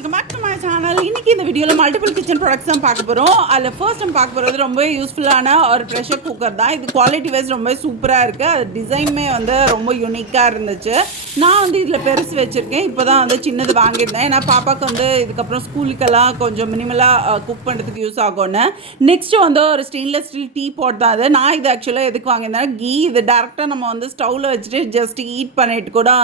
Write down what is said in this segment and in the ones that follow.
Welcome back to my channel. இன்றைக்கி இந்த வீடியோவில் மல்டிபிள் கிச்சன் ப்ராடக்ட்ஸ் தான் பார்க்க போகிறோம். அதில் ஃபர்ஸ்ட் நம்ம பார்க்க போகிறது ரொம்ப யூஸ்ஃபுல்லான ஒரு ப்ரெஷர் குக்கர் தான். இது குவாலிட்டி வைஸ் ரொம்ப சூப்பராக இருக்குது. அது டிசைனுமே ரொம்ப யூனிக்காக இருந்துச்சு. நான் இதில் பெருசு வச்சுருக்கேன். இப்போ தான் சின்னது வாங்கியிருந்தேன். ஏன்னா பாப்பாவுக்கு இதுக்கப்புறம் ஸ்கூலுக்கெல்லாம் கொஞ்சம் மினிமலாக குக் பண்ணுறதுக்கு யூஸ் ஆகும்னு. நெக்ஸ்ட்டு ஒரு ஸ்டெயின்லெஸ் ஸ்டீல் டீ பாட் தான் அது. நான் இது ஆக்சுவலாக எதுக்கு வாங்கியிருந்தேன், கீ இது டேரெக்டாக நம்ம ஸ்டவ்வில் வச்சுட்டு ஜஸ்ட் ஹீட் பண்ணிட்டு கூட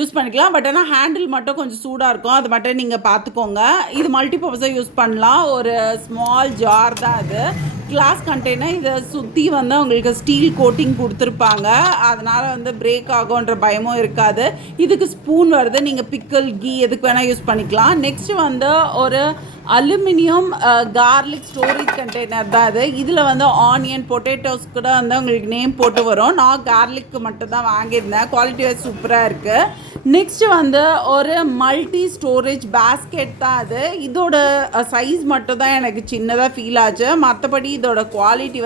யூஸ் பண்ணிக்கலாம். பட் ஆனால் ஹேண்டில் மட்டும் கொஞ்சம் சூடாக இருக்கும். அது மட்டும் நீங்கள் பார்த்துக்கோங்க. இது மல்டிபர்பஸாக யூஸ் பண்ணலாம். ஒரு ஸ்மால் ஜார் தான் அது, கிளாஸ் கண்டெய்னர். இதை சுற்றி உங்களுக்கு ஸ்டீல் கோட்டிங் கொடுத்துருப்பாங்க. அதனால் பிரேக் ஆகுன்ற பயமும் இருக்காது. இதுக்கு ஸ்பூன் வருது. நீங்கள் பிக்கல் கீ எதுக்கு வேணால் யூஸ் பண்ணிக்கலாம். நெக்ஸ்ட்டு ஒரு அலுமினியம் கார்லிக் ஸ்டோரேஜ் கண்டெய்னர் தான் இது. இதில் ஆனியன் பொட்டேட்டோஸ் கூட உங்களுக்கு நேம் போட்டு வரும். நான் கார்லிக்கு மட்டும் தான் வாங்கியிருந்தேன். குவாலிட்டி வைஸ் சூப்பராக இருக்குது. நெக்ஸ்ட்டு ஒரு மல்டி ஸ்டோரேஜ் பேஸ்கெட் தான் அது. இதோட சைஸ் மட்டும் தான் எனக்கு சின்னதாக ஃபீல் ஆச்சு. மற்றபடி இதோட குவாலிட்டி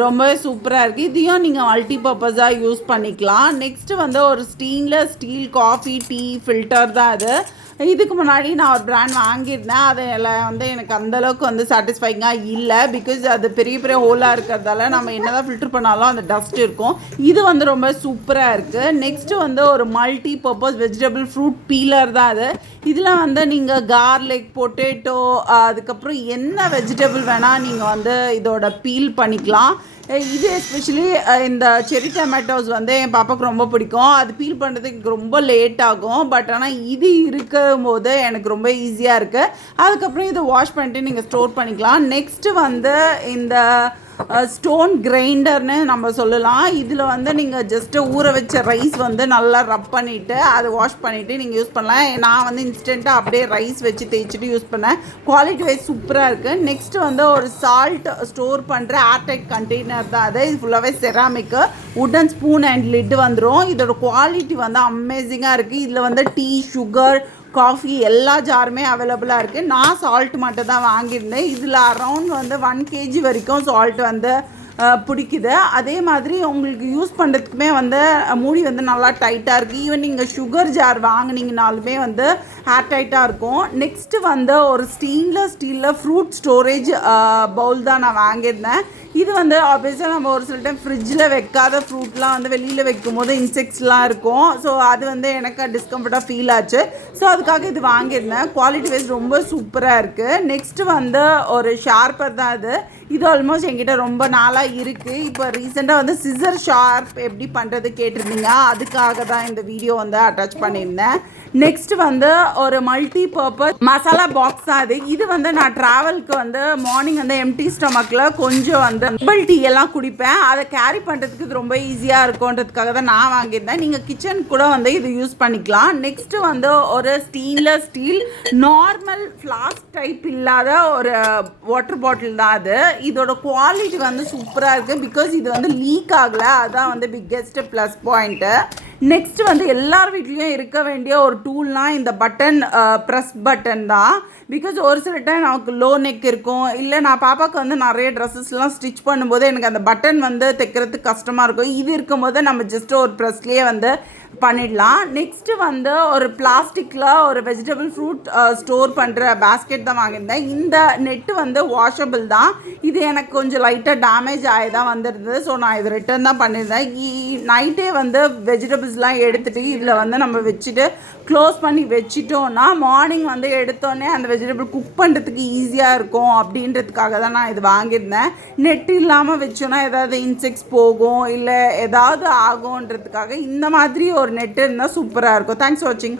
ரொம்ப சூப்பராக இருக்குது. இதையும் நீங்கள் மல்டிபர்பஸாக யூஸ் பண்ணிக்கலாம். நெக்ஸ்ட்டு ஒரு stainless steel coffee tea filter தான் அது. இதுக்கு முன்னாடி நான் ஒரு பிராண்ட் வாங்கியிருந்தேன். அதில் எனக்கு அந்தளவுக்கு சாட்டிஸ்ஃபைங்காக இல்லை. பிகாஸ் அது பெரிய பெரிய ஹோலாக இருக்கிறதால நம்ம என்ன தான் ஃபில்டர் பண்ணாலும் அந்த டஸ்ட் இருக்கும். இது ரொம்ப சூப்பராக இருக்குது. நெக்ஸ்ட்டு ஒரு multi purpose vegetable fruit peeler தான் அது. இதில் நீங்கள் கார்லிக் பொட்டேட்டோ அதுக்கப்புறம் என்ன வெஜிடபிள் வேணால் நீங்கள் இதோட பீல் பண்ணிக்கலாம். இது எஸ்பெஷலி இந்த செரி டொமேட்டோஸ் என் பாப்பாவுக்கு ரொம்ப பிடிக்கும். அது பீல் பண்ணுறதுக்கு ரொம்ப லேட் ஆகும். பட் ஆனால் இது இருக்கும் போது எனக்கு ரொம்ப ஈஸியாக இருக்குது. அதுக்கப்புறம் இதை வாஷ் பண்ணிட்டு நீங்கள் ஸ்டோர் பண்ணிக்கலாம். நெக்ஸ்ட்டு இந்த ஸ்டோன் கிரைண்டர்னு நம்ம சொல்லலாம். இதில் நீங்கள் ஜஸ்ட்டு ஊற வச்ச ரைஸ் நல்லா ரப் பண்ணிவிட்டு அதை வாஷ் பண்ணிவிட்டு நீங்கள் யூஸ் பண்ணலாம். நான் இன்ஸ்டண்ட்டாக அப்படியே ரைஸ் வச்சு தேய்ச்சிட்டு யூஸ் பண்ணேன். குவாலிட்டி வைஸ் சூப்பராக இருக்குது. நெக்ஸ்ட்டு ஒரு சால்ட் ஸ்டோர் பண்ணுற ஏர்டைட் கண்டெய்னர் தான் அது. இது ஃபுல்லாகவே ceramic. Wooden spoon and lid வந்துடும். இதோட குவாலிட்டி அமேசிங்காக இருக்குது. இதில் டீ, சுகர், காஃபி எல்லா ஜாருமே அவைலபிளாக இருக்குது. நான் சால்ட் மட்டும் தான் வாங்கியிருந்தேன். இதில் அரௌண்ட் 1 kg வரைக்கும் சால்ட் பிடிக்குது. அதே மாதிரி உங்களுக்கு யூஸ் பண்ணுறதுக்குமே மூடி நல்லா டைட்டாக இருக்குது. ஈவன் நீங்கள் சுகர் ஜார் வாங்கினீங்கனாலுமே ஏர் டைட்டாக இருக்கும். நெக்ஸ்ட்டு ஒரு ஸ்டெயின்லெஸ் ஸ்டீலில் ஃப்ரூட் ஸ்டோரேஜ் பவுல் தான் நான் வாங்கியிருந்தேன். இது ஆப்வியஸாக நம்ம ஒரு சில டைம் ஃப்ரிட்ஜில் வைக்காத ஃப்ரூட்லாம் வெளியில் வைக்கும் போது இன்செக்ட்ஸ்லாம் இருக்கும். ஸோ அது எனக்கு டிஸ்கம்ஃபர்ட்டாக ஃபீல் ஆச்சு. ஸோ அதுக்காக இது வாங்கியிருந்தேன். குவாலிட்டி வைஸ் ரொம்ப சூப்பராக இருக்குது. நெக்ஸ்ட்டு ஒரு ஷார்ப்பர் தான் அது. இது ஆல்மோஸ்ட் என்கிட்ட ரொம்ப நாளாக இருக்குது. இப்போ ரீசெண்டாக சிசர் ஷார்ப் எப்படி பண்ணுறது கேட்டிருந்தீங்க. அதுக்காக தான் இந்த வீடியோ அட்டாச் பண்ணியிருந்தேன். நெக்ஸ்ட்டு ஒரு மல்டி பர்பஸ் மசாலா பாக்ஸ் தான் அது. இது நான் ட்ராவலுக்கு மார்னிங் எம்டி ஸ்டொமக்கில் கொஞ்சம் ஹெர்பல் டீ எல்லாம் குடிப்பேன். அதை கேரி பண்ணுறதுக்கு இது ரொம்ப ஈஸியாக இருக்கும்ன்றதுக்காக தான் நான் வாங்கியிருந்தேன். நீங்கள் கிச்சன் கூட இது யூஸ் பண்ணிக்கலாம். நெக்ஸ்ட்டு ஒரு stainless steel normal flask type இல்லாத ஒரு வாட்டர் பாட்டில் தான் அது. இதோட குவாலிட்டி சூப்பராக இருக்குது. பிகாஸ் இது லீக் ஆகலை. அதுதான் பிக்கெஸ்ட் ப்ளஸ் பாயிண்ட்டு. நெக்ஸ்ட் எல்லார் வீட்லேயும் இருக்க வேண்டிய ஒரு டூல்னால் இந்த பட்டன், ப்ரெஸ் பட்டன் தான். பிகாஸ் ஒரு சில டைம் நமக்கு லோ நெக் இருக்கும். இல்லை நான் பாப்பாவுக்கு நிறைய ட்ரெஸ்ஸஸ்லாம் ஸ்டிச் பண்ணும்போது எனக்கு அந்த பட்டன் தைக்கிறதுக்கு கஷ்டமாக இருக்கும். இது இருக்கும்போது நம்ம ஜஸ்ட்டு ஒரு ப்ரெஸ்லேயே பண்ணிடலாம். நெக்ஸ்ட்டு ஒரு பிளாஸ்டிக்கில் ஒரு வெஜிடபிள் ஃப்ரூட் ஸ்டோர் பண்ணுற பேஸ்கெட் தான் வாங்கியிருந்தேன். இந்த நெட்டு வாஷபிள் தான். இது எனக்கு கொஞ்சம் லைட்டாக டேமேஜ் ஆகி தான் வந்திருந்தது. ஸோ நான் இது ரிட்டர்ன் தான் பண்ணியிருந்தேன். நைட்டே வெஜிடபிள்ஸ்லாம் எடுத்துகிட்டு இதில் நம்ம வச்சுட்டு க்ளோஸ் பண்ணி வச்சிட்டோன்னா மார்னிங் எடுத்தோடனே அந்த வெஜிடபிள் குக் பண்ணுறதுக்கு ஈஸியாக இருக்கும் அப்படின்றதுக்காக தான் நான் இது வாங்கியிருந்தேன். நெட் இல்லாமல் வச்சோன்னா ஏதாவது இன்செக்ட்ஸ் போகும் இல்லை ஏதாவது ஆகும்ன்றதுக்காக இந்த மாதிரி ஒரு நெட்டு இருந்தால் சூப்பராக இருக்கும். தேங்க்ஸ் ஃபார் வாட்சிங்.